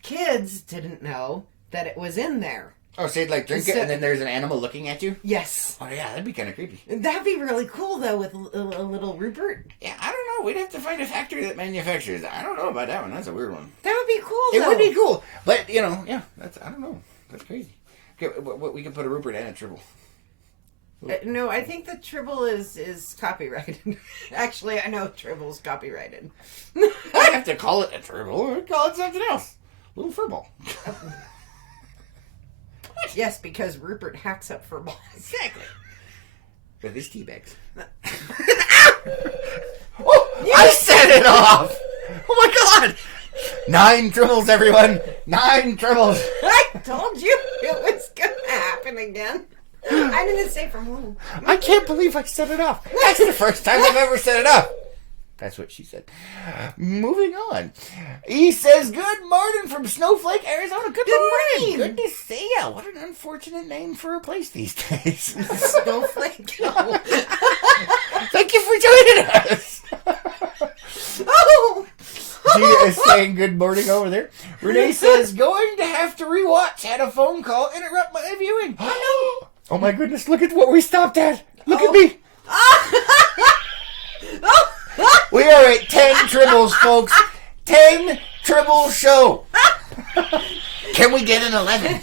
Kids didn't know that it was in there. Oh, so you'd like drink it and then there's an animal looking at you? Yes. Oh, yeah, that'd be kind of creepy. That'd be really cool, though, with a little Rupert. Yeah, I don't know. We'd have to find a factory that manufactures it. I don't know about that one. That's a weird one. That would be cool, It though. would be cool. But, you know, yeah, I don't know. That's crazy. Okay, we can put a Rupert and a Tribble. No, I think the Tribble is copyrighted. Actually, I know Tribble's copyrighted. I have to call it a Tribble or call it something else. Little furball. Yes, because Rupert hacks up for balls. Exactly. With his tea bags. Oh, I set it off! Oh my god! 9 Tribbles, everyone! 9 Tribbles! I told you it was going to happen again. I didn't say from home. I can't believe I set it off. That's the first time I've ever set it off. That's what she said. Moving on. He says, good morning from Snowflake, Arizona. Good morning. Good to see ya. What an unfortunate name for a place these days. Snowflake. Oh. Thank you for joining us. Oh. Gina is saying good morning over there. Renee says, going to have to rewatch. Had a phone call. Interrupt my viewing. Oh, no. Oh my goodness. Look at what we stopped at. Look at me. We are at 10 Tribbles, folks. 10 Tribbles show. Can we get an 11?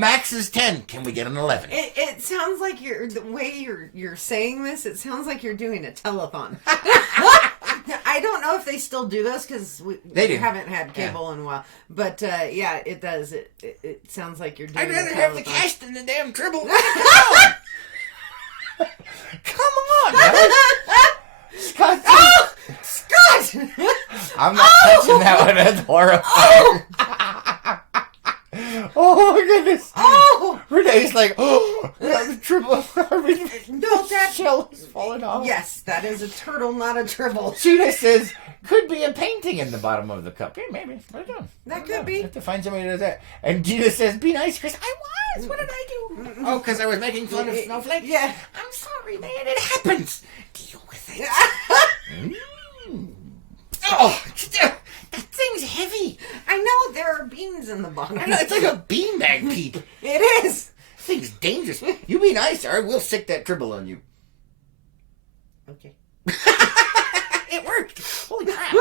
Max is 10. Can we get an 11? It sounds like the way you're saying this, it sounds like you're doing a telethon. I don't know if they still do those because we haven't had cable in a while. But yeah, it does. It sounds like you're doing I'd rather a have the telethon. cash than the damn Tribble. Come on, guys. Scott! Oh! Scott! I'm not touching that one. That's horrifying. Oh my goodness! Oh! Renee's like, oh, the Tribble. No, that shell is falling off. Yes, that is a turtle, not a Tribble. Gina says, could be a painting in the bottom of the cup. Yeah, maybe. I don't know. That could be. I have to find somebody who does that. And Gina says, be nice, Chris. I was. What did I do? Oh, because I was making fun of Snowflake? Yeah. I'm sorry, man. It happens. Deal with it. Oh, that thing's heavy. I know there are beans in the bottom. I know, it's like a beanbag peep. It is. This thing's dangerous. You be nice, or I will stick that Tribble on you. Okay. It worked. Holy crap.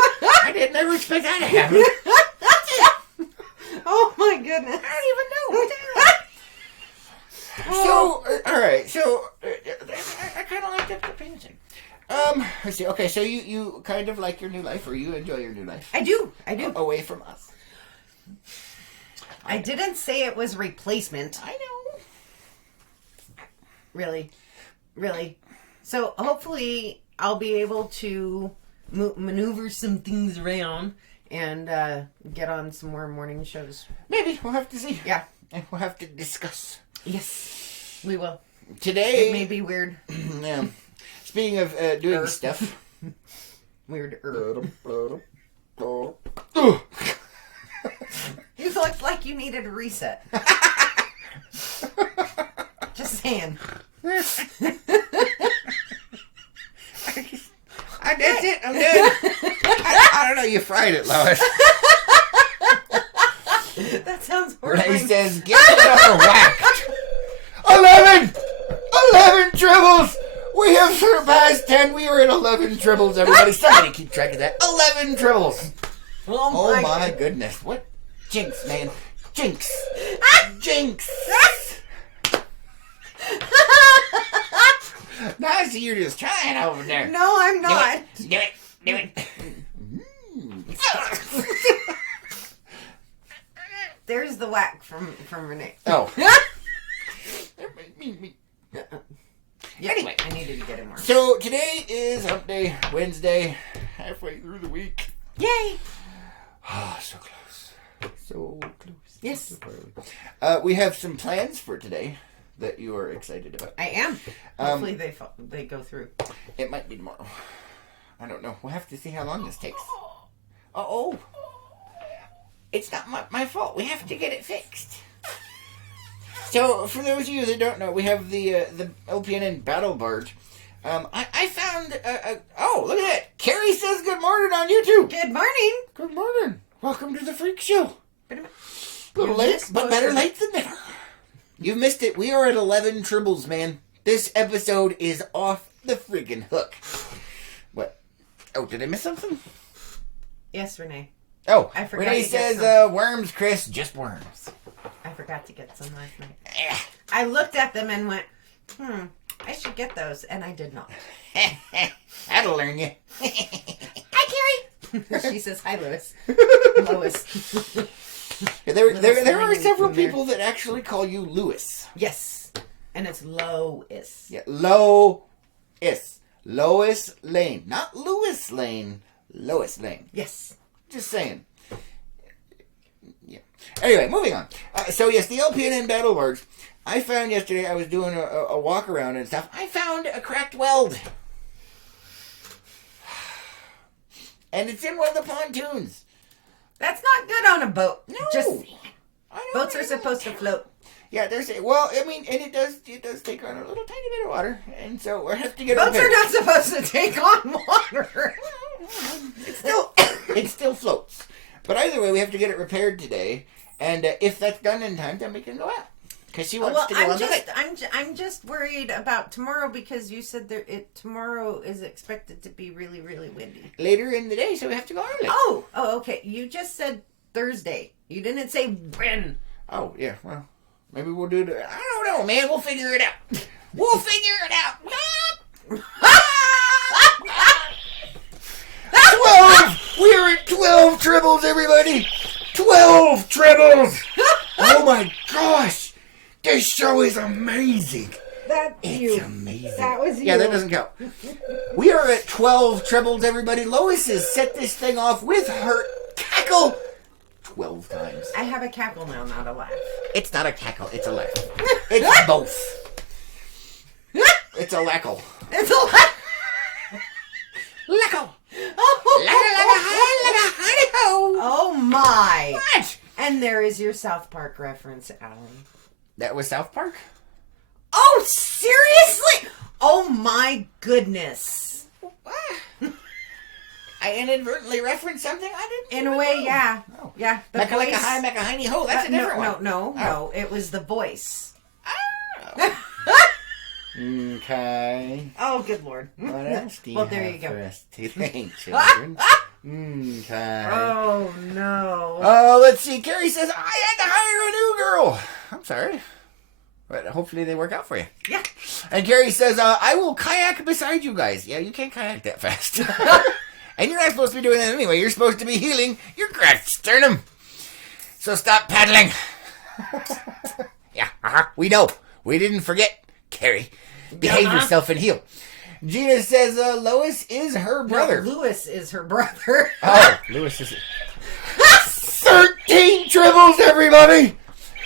I didn't ever expect that to happen. Oh my goodness. I don't even know. What the hell? So, all right. So, I kind of like that painting. Let's see. Okay, so you kind of like your new life, or you enjoy your new life? I do. Away from us. I didn't say it was replacement. I know. Really. So hopefully I'll be able to maneuver some things around and get on some more morning shows. Maybe. We'll have to see. Yeah. And we'll have to discuss. Yes, we will. Today... It may be weird. Yeah. Speaking of doing stuff... Weird. You You looked like you needed a reset. Just saying. That's it. I'm done. I don't know. You fried it, Lois. That sounds Renee horrifying. says, get another whack. 11 Tribbles. We have surpassed 10. We are at 11 tribbles, everybody. Somebody keep track of that. 11 tribbles. Oh my goodness. What? Jinx, man. Jinx. Jinx. Now I see you're just trying over there. No, I'm not. Do it. There's the whack from Renee. Oh. Yep, Anyway. I needed to get him more. So today is Hump Day, Wednesday, halfway through the week. Yay! Ah, so close. So close. Yes. We have some plans for today that you are excited about. I am. Hopefully they go through. It might be tomorrow. I don't know. We'll have to see how long this takes. Uh-oh. It's not my fault. We have to get it fixed. So, for those of you that don't know, we have the LPNN Battle Barge. I found oh, look at that. Carrie says good morning on YouTube. Good morning. Good morning. Welcome to the Freak Show. Wait a minute. A little late, but better late than never. You've missed it. We are at 11 tribbles, man. This episode is off the friggin' hook. What? Oh, did I miss something? Yes, Renee. Oh, I forgot Renee to get says worms, Chris. Just worms. I forgot to get some last night. I looked at them and went, I should get those, and I did not. That'll learn you. Hi, Carrie. She says, hi, Lois. Lois. Yeah, there are several people that actually call you Lewis. Yes. And it's Lois. Yeah, Lois. Lois Lane. Not Lewis Lane. Lois Lane. Yes. Just saying. Yeah. Anyway, moving on. So yes, the LPNN Battle Barge. I found yesterday, I was doing a walk around and stuff. I found a cracked weld. And it's in one of the pontoons. That's not good on a boat. No. Just I don't boats are know. supposed to float. Yeah, well, I mean, and it does take on a little tiny bit of water, and so we have to get it Boats are repaired. not supposed to take on water. It still floats. But either way, we have to get it repaired today, and if that's done in time, then we can go out. Because she wants to go on the lake. I'm just worried about tomorrow because you said tomorrow is expected to be really, really windy. Later in the day, so we have to go early. Oh, okay. You just said Thursday. You didn't say when. Oh, yeah, well, maybe we'll do it. I don't know, man. We'll figure it out. We'll figure it out. 12! We're at 12 tribbles, everybody! 12 tribbles! Oh my gosh! This show is amazing! It's amazing. That was you. Yeah, that doesn't count. We are at 12 tribbles, everybody. Lois has set this thing off with her cackle 12 times. I have a cackle now, not a laugh. It's not a cackle, it's a laugh. It's both. It's a lackle. It's a laugh. Lackle. Oh my! What? And there is your South Park reference, Alan. That was South Park? Oh, seriously? Oh my goodness! What? I inadvertently referenced something I didn't. In a way, yeah, Oh. yeah. The Mecca voice. hi, Mecca hiney ho. That's a different one. No. It was the voice. Oh. Okay. Oh, good lord. What else do you Well, have there you go. for us today, children? Okay. Oh no. Oh, let's see. Carrie says, I had to hire a new girl. I'm sorry. But hopefully they work out for you. Yeah. And Carrie says, I will kayak beside you guys. Yeah, you can't kayak that fast. And you're not supposed to be doing that anyway. You're supposed to be healing your cracked sternum. So stop paddling. Yeah, we know. We didn't forget, Carrie. Behave yourself and heal. Gina says Lois is her brother. No, Lewis is her brother. Oh, Lewis is... 13 tribbles, everybody!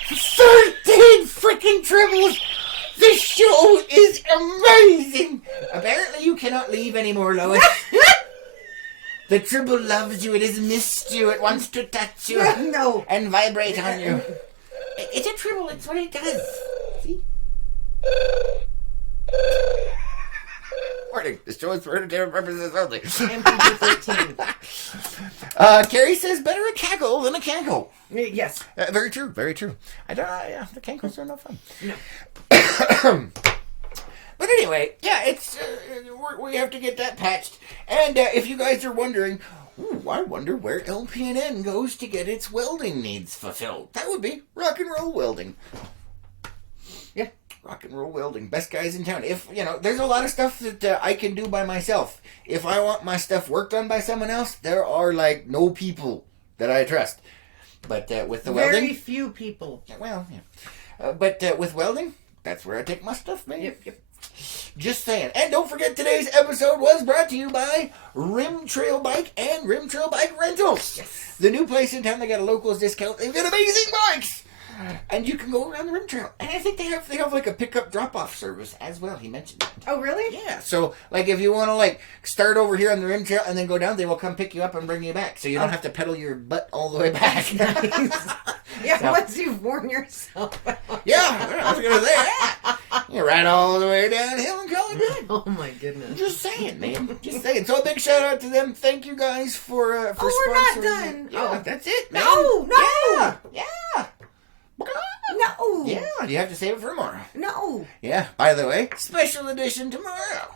13 freaking tribbles! This show is amazing! Apparently you cannot leave anymore, Lois. The tribble loves you. It has missed you. It wants to touch you. No. And vibrate on you. It's a tribble. It's what it does. See? Warning. This show is for entertainment purposes only. MPG-13. Carrie says better a cackle than a cankle. Yes. Very true. Very true. I don't. Yeah, the cankles are no fun. No. But anyway, yeah, it's we have to get that patched. And if you guys are wondering, ooh, I wonder where LPNN goes to get its welding needs fulfilled. That would be Rock and Roll Welding. Yeah. Rock and Roll Welding. Best guys in town. If, there's a lot of stuff that I can do by myself. If I want my stuff worked on by someone else, there are, no people that I trust. But with the welding... Very few people. Well, yeah. But with welding, that's where I take my stuff, man. Yep. Just saying. And don't forget, today's episode was brought to you by Rim Trail Bike and Rim Trail Bike Rentals. Yes. The new place in town, they got a locals discount. They've got amazing bikes. And you can go around the rim trail. And I think they have like a pickup drop-off service as well. He mentioned that. Oh, really? Yeah. So, if you want to, start over here on the rim trail and then go down, they will come pick you up and bring you back. So you don't have to pedal your butt all the way back. Nice. Yeah, so, once you've worn yourself out. Yeah, I was going to say that. You ride all the way downhill and call it good. Oh, my goodness. Just saying, man. Just saying. So a big shout out to them. Thank you guys for sponsoring. We're not done. Yeah, that's it, man. No. Yeah. No. Yeah, you have to save it for tomorrow. No. Yeah, by the way, special edition tomorrow.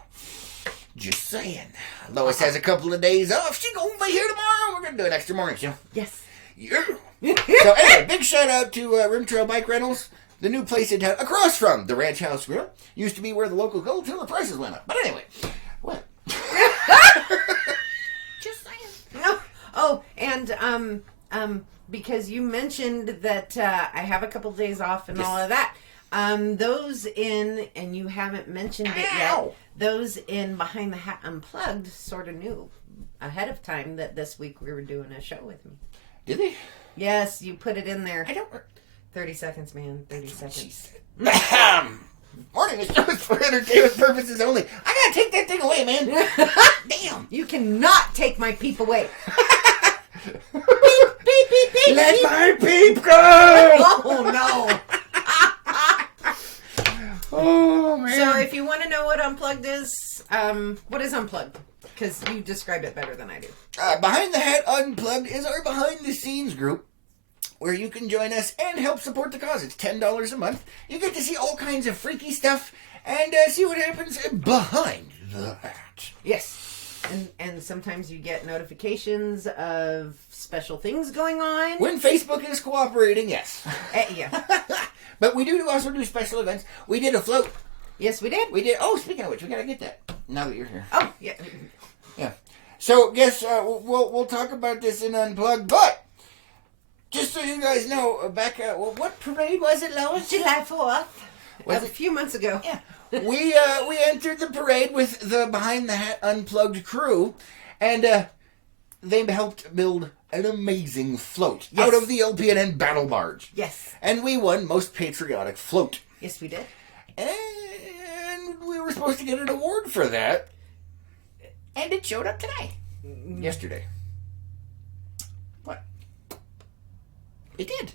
Just saying. Lois has a couple of days off. She's going to be here tomorrow. We're going to do an extra morning show. Yes. Yeah. So anyway, big shout out to Rim Trail Bike Rentals. The new place in town, across from the Ranch House Grill. Used to be where the locals go until the prices went up. But anyway, what? Just saying. No. Oh, and because you mentioned that I have a couple days off and all of that. Those in, and you haven't mentioned it yet, those in Behind the Hat Unplugged sort of knew ahead of time that this week we were doing a show with me. Did they? Yes, you put it in there. I don't... 30 seconds, man. 30 seconds. Morning is just for entertainment purposes only. I gotta take that thing away, man. Damn. You cannot take my peep away. Peep. Let my peep go. Oh, no. Oh, man. So if you want to know what Unplugged is, what is Unplugged? Because you describe it better than I do. Behind the Hat Unplugged is our behind-the-scenes group where you can join us and help support the cause. It's $10 a month. You get to see all kinds of freaky stuff and see what happens behind the hat. Yes. And sometimes you get notifications of special things going on. When Facebook is cooperating, yes. Yeah. But we do also do special events. We did a float. Yes, we did. We did. Oh, speaking of which, we gotta get that now that you're here. Oh, yeah. Yeah. So, yes, we'll talk about this in Unplugged, but just so you guys know, back what parade was it, Lois? July 4th. Was a it? few months ago. Yeah. We entered the parade with the Behind the Hat Unplugged crew, and they helped build an amazing float out of the LPNN battle barge. Yes. And we won Most Patriotic Float. Yes, we did. And we were supposed to get an award for that. And it showed up today. Yesterday. What? It did.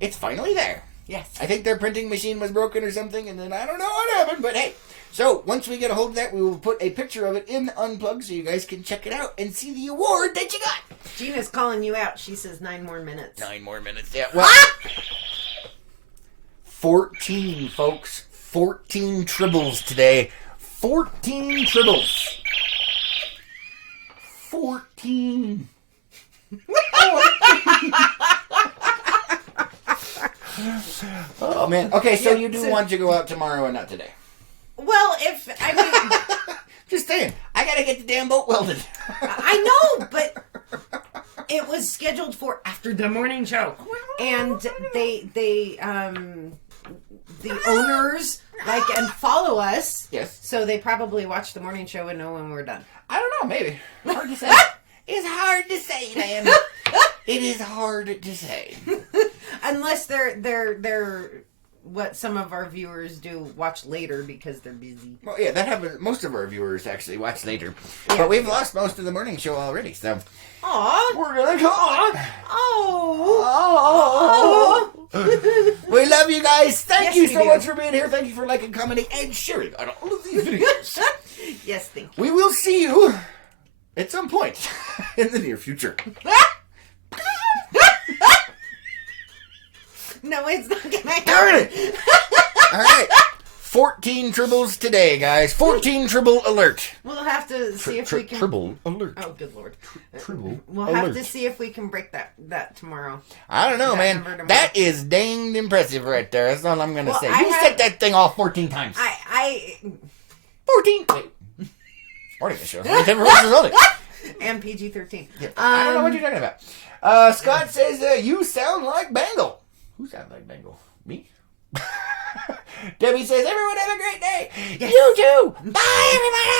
It's finally there. Yes. I think their printing machine was broken or something, and then I don't know what happened, but hey. So, once we get a hold of that, we will put a picture of it in Unplugged so you guys can check it out and see the award that you got. Gina's calling you out. She says 9 more minutes. 9 more minutes, yeah. Well, 14, folks. 14 tribbles today. 14 tribbles. 14. Oh, man. Okay, so you do want to go out tomorrow and not today. Well, Just saying. I gotta get the damn boat welded. I know, but it was scheduled for after the morning show. And the owners like and follow us. Yes. So they probably watch the morning show and know when we're done. I don't know, maybe. Hard to say. It's hard to say, man. It is hard to say. Unless they're what some of our viewers do, watch later because they're busy. Well, yeah, that happens. Most of our viewers actually watch later. Yeah. But we've lost most of the morning show already, so. Aw. We're gonna go on. Oh. We love you guys. Thank you so do. much for being here. Thank you for liking, commenting, and sharing on all of these videos. Yes, thank you. We will see you at some point in the near future. No, it's not gonna happen. Darn it! All right. 14 14 tribbles today, guys. 14 tribble alert. We'll have to see if we can. Tribble alert. Oh, good lord. Tribble We'll alert. have to see if we can break that tomorrow. I don't know, That man. number tomorrow. That is danged impressive right there. That's all I'm going to Well, say. I You had- set that thing off 14 times. 14. Wait. Morning the show. How many times was it? And PG-13. I don't know what you're talking about. Scott says, you sound like Bangle. Who sounds like Bangle? Me? Debbie says, everyone have a great day. Yes. You too. Bye, everybody.